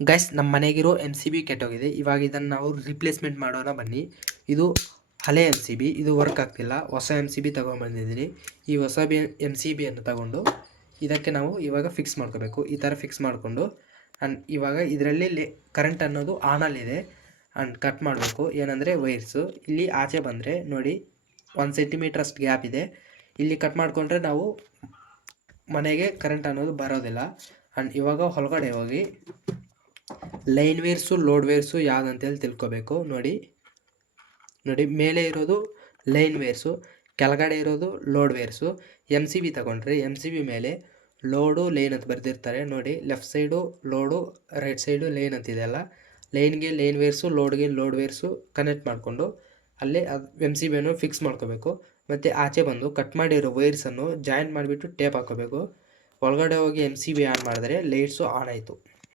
Guys, ನಮ್ಮ ಮನೆಗಿರೋ MCB ಕೆಟ್ಟೋಗಿದೆ. ಇವಾಗ ಇದನ್ನು ನಾವು ರಿಪ್ಲೇಸ್ಮೆಂಟ್ ಮಾಡೋಣ ಬನ್ನಿ. ಇದು ಹಳೆ MCB, ಇದು ವರ್ಕ್ ಆಗ್ತಿಲ್ಲ. ಹೊಸ MCB ತೊಗೊಂಬಂದಿದ್ದೀನಿ. ಈ ಹೊಸ MCBಯನ್ನು ತಗೊಂಡು ಇದಕ್ಕೆ ನಾವು ಇವಾಗ ಫಿಕ್ಸ್ ಮಾಡ್ಕೋಬೇಕು. ಈ ಥರ ಫಿಕ್ಸ್ ಮಾಡಿಕೊಂಡು ಇವಾಗ ಇದರಲ್ಲಿ ಕರೆಂಟ್ ಅನ್ನೋದು ಆನಲ್ಲಿದೆ. ಆ್ಯಂಡ್ ಕಟ್ ಮಾಡಬೇಕು. ಏನಂದರೆ ವೈರ್ಸು ಇಲ್ಲಿ ಆಚೆ ಬಂದರೆ ನೋಡಿ 1 ಸೆಂಟಿಮೀಟ್ರ್ ಅಷ್ಟು ಗ್ಯಾಪ್ ಇದೆ. ಇಲ್ಲಿ ಕಟ್ ಮಾಡಿಕೊಂಡ್ರೆ ನಾವು ಮನೆಗೆ ಕರೆಂಟ್ ಅನ್ನೋದು ಬರೋದಿಲ್ಲ. ಆ್ಯಂಡ್ ಇವಾಗ ಹೊರಗಡೆ ಹೋಗಿ ಲೈನ್ ವೇರ್ಸು ಲೋಡ್ ವೇರ್ಸು ಯಾವುದಂತೇಳಿ ತಿಳ್ಕೊಬೇಕು. ನೋಡಿ ಮೇಲೆ ಇರೋದು ಲೈನ್ ವೇರ್ಸು, ಕೆಳಗಡೆ ಇರೋದು ಲೋಡ್ ವೇರ್ಸು. MCB ತಗೊಂಡ್ರೆ MCB ಮೇಲೆ ಲೋಡು ಲೈನ್ ಅಂತ ಬರೆದಿರ್ತಾರೆ ನೋಡಿ. Left side load, right side line ಅಂತಿದೆಯಲ್ಲ, ಲೈನ್ಗೆ ಲೈನ್ ವೇರ್ಸು, ಲೋಡ್ಗೆ ಲೋಡ್ ವೇರ್ಸು ಕನೆಕ್ಟ್ ಮಾಡಿಕೊಂಡು ಅಲ್ಲೇ MCBಯನ್ನು ಫಿಕ್ಸ್ ಮಾಡ್ಕೋಬೇಕು. ಮತ್ತು ಆಚೆ ಬಂದು ಕಟ್ ಮಾಡಿರೋ ವೈರ್ಸನ್ನು ಜಾಯಿಂಟ್ ಮಾಡಿಬಿಟ್ಟು ಟೇಪ್ ಹಾಕೋಬೇಕು. ಒಳಗಡೆ ಹೋಗಿ MCB ಆನ್ ಮಾಡಿದ್ರೆ ಲೈಟ್ಸು ಆನ್ ಆಯಿತು.